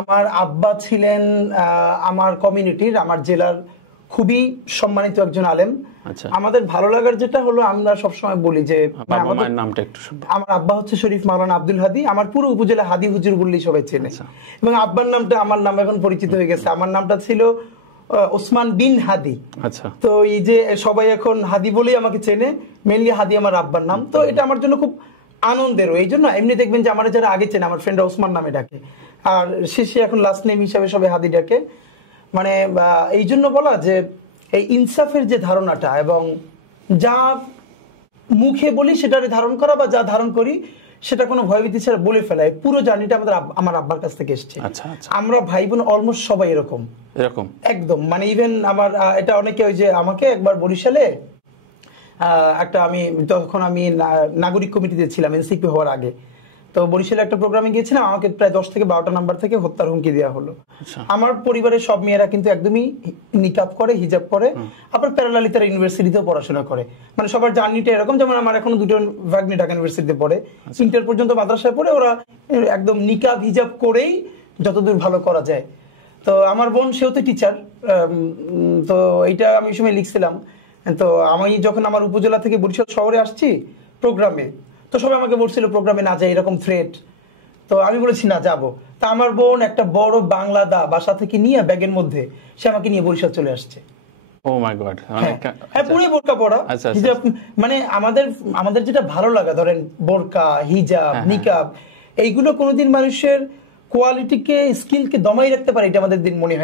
আমার আব্বা ছিলেন আমার কমিউনিটির, আমার জেলার খুবই সম্মানিত একজন আলেম। আচ্ছা, আমাদের ভালো লাগার যেটা হলো, আমরা সবসময় বলি যে আমার নামটা একটু শুনবো। আমার আব্বা হচ্ছে শরীফ মাওলানা আব্দুল হাদি, আমার পুরো উপজেলা হাদি হুজুর বললেই সবাই চেনে। এবং আব্বার নামটা আমার নাম এখন পরিচিত হয়ে গেছে, আমার নামটা ছিল ওসমান বিন হাদি। আচ্ছা, তো এই যে সবাই এখন হাদি বলেই আমাকে চেনে, মেনলি হাদি আমার আব্বার নাম। তো এটা আমার জন্য খুব আনন্দেরও। এই জন্য এমনি দেখবেন যে আমার যারা আগে চেনে, আমার ফ্রেন্ডরা ওসমান নামে ডাকে, আর শেষে এখন লাস্ট নেম হিসাবে সবাই হাদি ডাকে। মানে এই জন্য বলা যে এই ইনসাফের যে ধারণাটা, এবং যা মুখে বলি সেটারে ধারণ করা, বা যা ধারণ করি সেটা কোনো ভয়ভীতি ছাড়া বলে ফেলা, পুরো জার্নিটা আমাদের আমার আব্বার কাছ থেকে এসছে। আচ্ছা আচ্ছা, আমরা ভাই বোন অলমোস্ট সবাই এরকম একদম। মানে ইভেন আমার এটা অনেকে, ওই যে আমাকে একবার বরিশালে একটা, তখন আমি নাগরিক কমিটিতে ছিলাম এনসিপি হওয়ার আগে, তো বরিশালে একটা প্রোগ্রামে গিয়েছিলাম, আমাকে প্রায় 10 থেকে 12টা নাম্বার থেকে হত্যার হুমকি দেওয়া হলো। আমার পরিবারের সব মেয়েরা কিন্তু একদমই নিকাব করে, হিজাব করে, আবার প্যারালালি তারা ইউনিভার্সিটিতেও পড়াশোনা করে। মানে সবার জার্নিটা এরকম, যেমন আমার এখনো দুটো ভাগ্নি ঢাকা ইউনিভার্সিটিতে পড়ে, ইন্টার পর্যন্ত মাদ্রাসায় পড়ে, ওরা একদম নিকাব হিজাব করেই যতদূর ভালো করা যায়। তো আমার বোন, সেও তো টিচার। তো এইটা আমি ওই সময় লিখছিলাম। তো আমি যখন আমার উপজেলা থেকে বরিশাল শহরে আসছি প্রোগ্রামে, তো সবাই আমাকে বলছিল প্রোগ্রামে না যায়, এরকম থ্রেট। তো আমি বলেছি না, যাবো। তা আমার বোন একটা বড় বাংলা বাসা থেকে নিয়ে ব্যাগের মধ্যে সে আমাকে নিয়ে বরিশাল চলে আসছে। ও মাই গড, হ্যাঁ, পুরো বোরকা পরা, হিজাব। মানে আমাদের যেটা ভালো লাগা, ধরেন বোরকা, হিজাব, নিকাব, এইগুলো কোনোদিন মানুষের কোয়ালিটিকে, স্কিলকে দমাই রাখতে পারে, এটা আমাদের দিন মনে হয়।